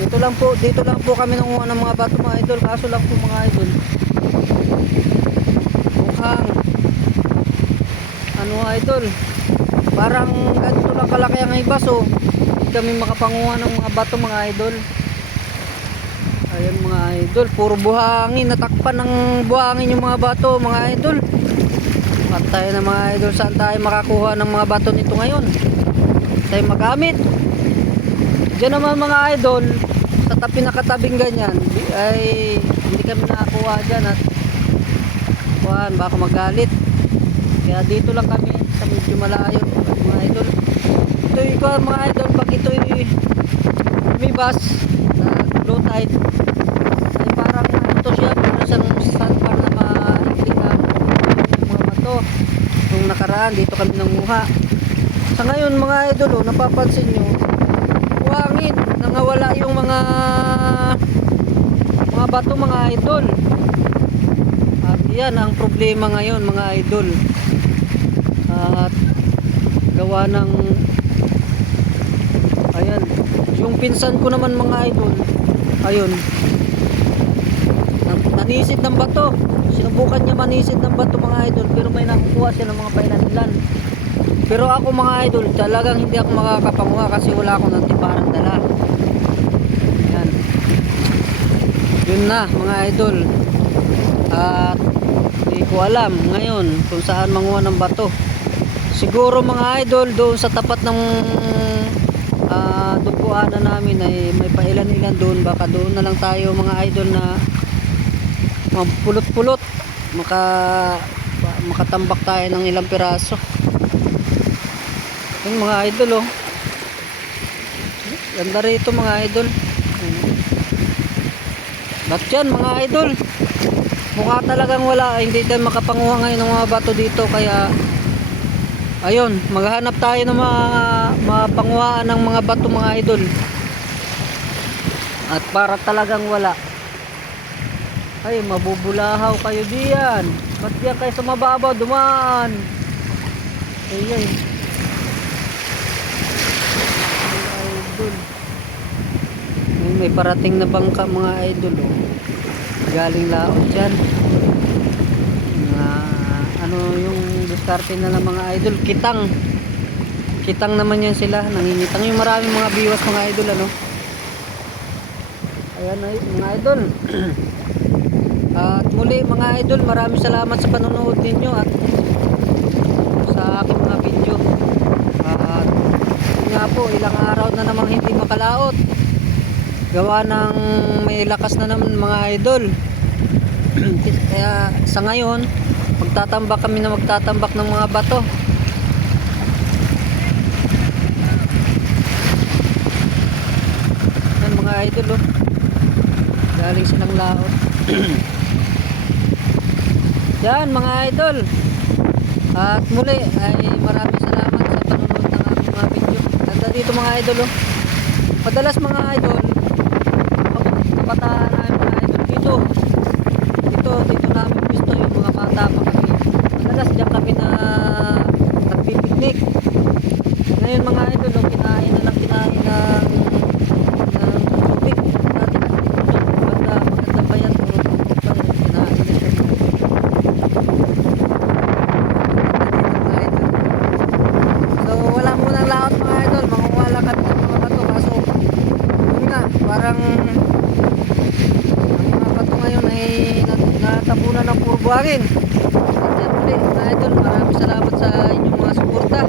Dito lang po kami nanguha ng mga bato mga idol. Kaso lang po mga idol, mukhang ano idol, parang ganito lang kalaki ang ibas oh. Hindi kami makapanguha ng mga bato mga idol. Ayan mga idol, puro buhangin, natakpan ng buhangin yung mga bato mga idol. Patay na mga idol, saan tayo makakuha ng mga bato nito ngayon? Tayo magamit. Diyan naman mga idol, sa pinakatabing ganyan ay hindi kami nakakuha dyan at kuhan, baka magalit. Kaya dito lang kami sa medyo malayo mga idol. Ito yung mga idol, pag ito lumibas na low tide ay parang ito siya, parang sandbar na maikli na yung mga bato. Nung nakaraan dito kami nanguha. Sa ngayon mga idol oh, napapansin nyo buhangin, nangawala yung mga bato mga idol. At yan ang problema ngayon mga idol. At gawa ng ayan, yung pinsan ko naman mga idol, ayun, nanisid ng bato. Sinubukan niya manisid ng bato mga idol, pero may nakukuha siya ng mga pailan-ilan. Pero ako mga idol, talagang hindi ako makakapanguha kasi wala akong nantiparang dala. Ayan, yun na mga idol. At hindi ko alam ngayon kung saan manguha ng bato. Siguro mga idol doon sa tapat ng duguanan namin ay may pailan-ilan doon. Baka doon na lang tayo mga idol na mapulot-pulot, makatambak tayo ng ilang piraso. Yung mga idol oh, ganda rito mga idol. Ba't yan mga idol, mukha talagang wala, hindi tayo makapanguha ngayon ng mga bato dito. Kaya ayun, maghahanap tayo ng mga panguhaan ng mga bato mga idol. At para talagang wala, ay mabubulahaw kayo diyan. Ba't yan kayo sa mababaw dumaan? Ayan idol, may parating na bangka mga idol oh. Galing laot dyan. Ano yung diskarte na ng mga idol, kitang naman yan sila, nanginitang yung maraming mga biwas mga idol ano. Ayan ay mga idol. At muli mga idol, maraming salamat sa panonood ninyo at sa aking mga video. At nga po, ilang araw na namang hindi makalaot, gawa ng may lakas na naman mga idol. Kaya sa ngayon magtatambak kami ng mga bato. Yan mga idol oh, galing silang laot. Yan mga idol. At muli ay maraming salamat sa panonood ng aking mga video. Ganda dito mga idol oh. Madalas mga idol, kabataan namin mga idol dito namin gusto yung mga bata pa kami. Madalas diyan kami na nagpipiknik. Ngayon mga idol oh, kinain ng tubig. Maganda pa yan, kinain na siya. So wala munang laot mga idol, manguwala ka ng mga bato. Kaso yun nga, parang ang mga bato ngayon ay natabunan ng puro buhangin. At yan ulit mga idol, maraming salamat sa inyong mga suporta.